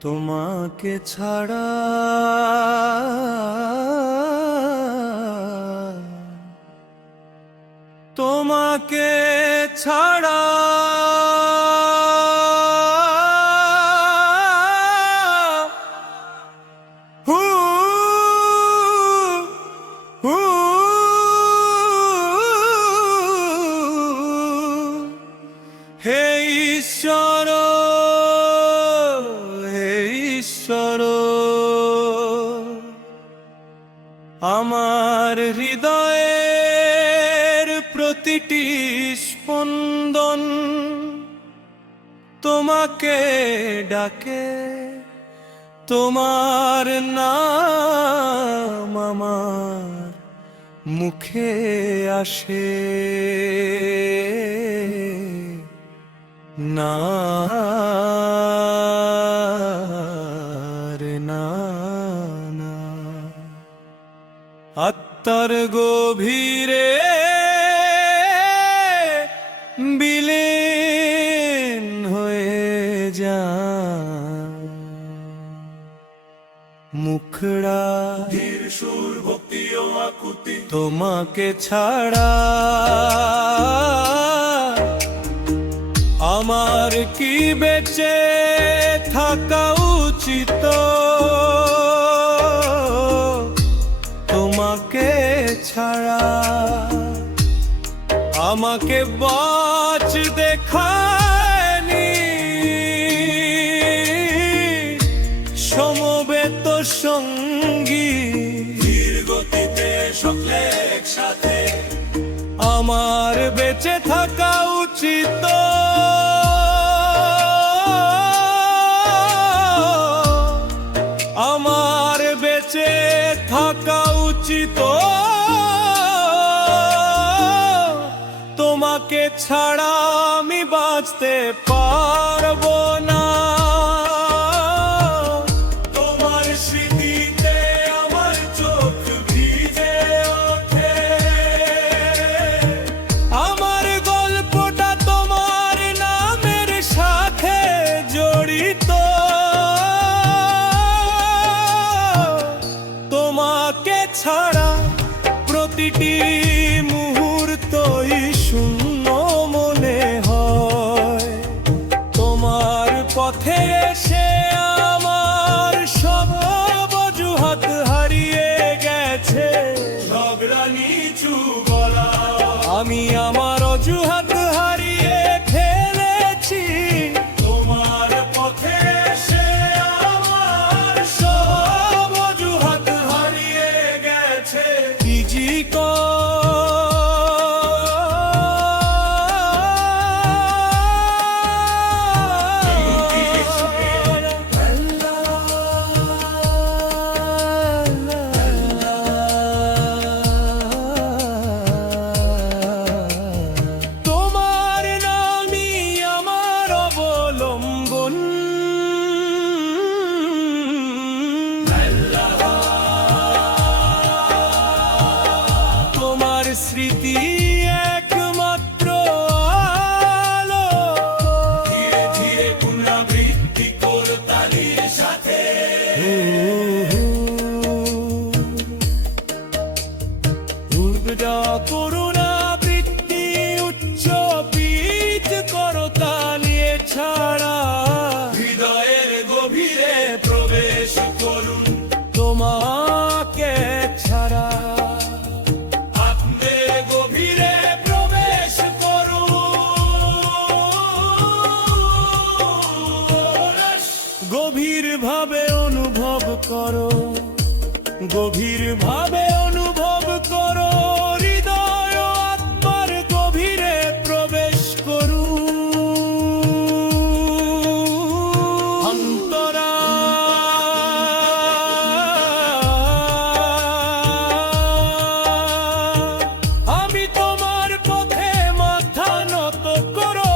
তোমাকে ছাড়া তোমাকে ছাড়া হু হু হে ঈশ্বর আমার হৃদয়ের প্রতিটি স্পন্দন তোমাকে ডাকে, তোমার নাম আমার মুখে আসে না আত্মার গভীরে বিলীন হয়ে যায় মুখড়া ধীর সুর ভক্তি ও আকুতি তোমাকে ছাড়া আমার কি বেঁচে থাকা উচিত তোমাকে ছাড়া আমাকে বাঁচ দেখায়নি সমবেত সঙ্গী ধীর গতিতে সকলে একসাথে আমার বেঁচে থাকা উচিত আমার বেঁচে থাকা উচিত তোমাকে ছাড়া আমি বাঁচতে পারবো না তোমার স্মৃতিতে আমার চোখ ভিজে ওঠে আমার গল্পটা তোমার নামের সাথে জড়িত তোমাকে ছাড়া প্রতিটি মুহূর্তই শূন্য মনে হয় তোমার পথে এসে আমার সব অজুহাত হারিয়ে গেছে ঝগড়া নিচু গলা আমি আমার অজুহাত হারিয়ে ফেলেছি তোমার পথে এসে আমার সব অজুহাত হারিয়ে গেছে তোমার নামই আমার অবলম্বন তোমার স্মৃতি একমাত্র আলো ধীরে ধীরে পুনরাবৃত্তি করতালির সাথে করুণাবৃত্তি উচ্চ পিচ করতালি ছাড়া হৃদয়ের গভীরে প্রবেশ করুন তোমাকে ছাড়া গভীরে প্রবেশ করুন গভীর ভাবে অনুভব করো গভীর ভাবে অনুভব করো হৃদয় ও আত্মার গভীরে প্রবেশ করুন অন্তরা আমি তোমার পথে মাথা নত করো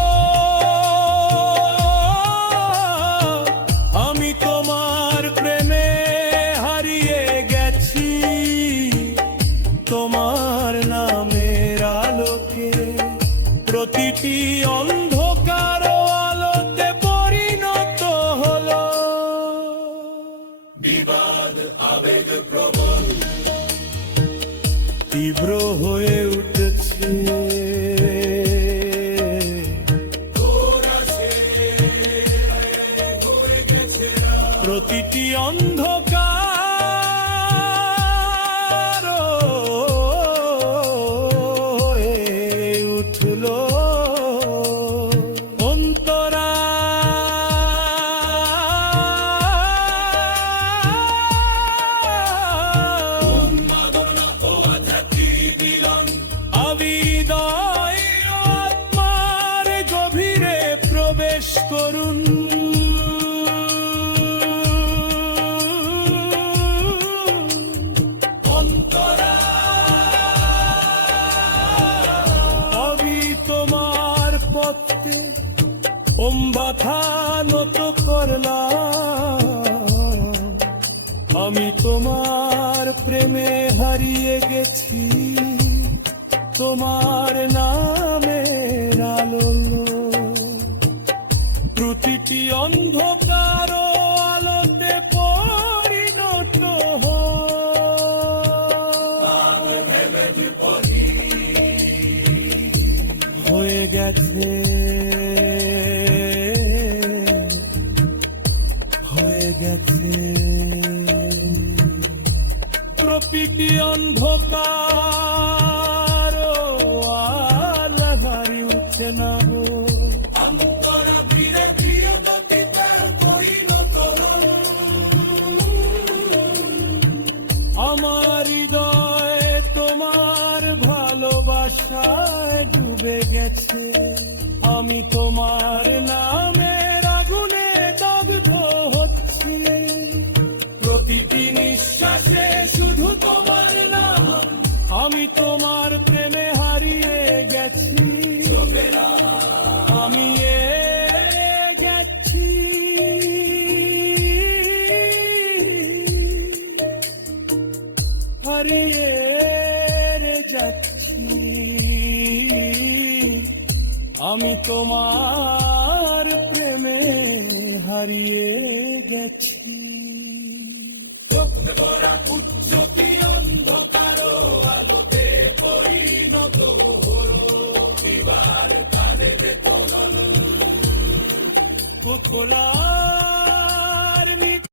আমি তোমার প্রেমে তীব্র হয়ে উঠেছে প্রতিটি অন্ধকার হয়ে উঠল অন্তরা হৃদয় আত্মার গভীরে প্রবেশ করুন অন্তরা আমি তোমার পথে মাথা নত করলাম আমি তোমার প্রেমে হারিয়ে গেছি তোমার নামের আলো প্রতিটি অন্ধকার আলোতে পরিণত হয়ে গেছে হয়ে গেছে প্রতিটি অন্ধকার আলাদারি উঠছে না অন্তরা ধীরে ধীরে গতিতে পরিণত আমার হৃদয় তোমার ভালোবাসায় ডুবে গেছে আমি তোমার নামের আগুনে দগ্ধ হচ্ছি প্রতিটি নিঃশ্বাসে শুধু তোমার নাম আমি তোমার প্রেমে হারিয়ে গেছি আমি গেছি হারিয়ে যাচ্ছি আমি তোমার প্রেমে হারিয়ে গেছি অন্ধকার আলোতে পরিণত হলো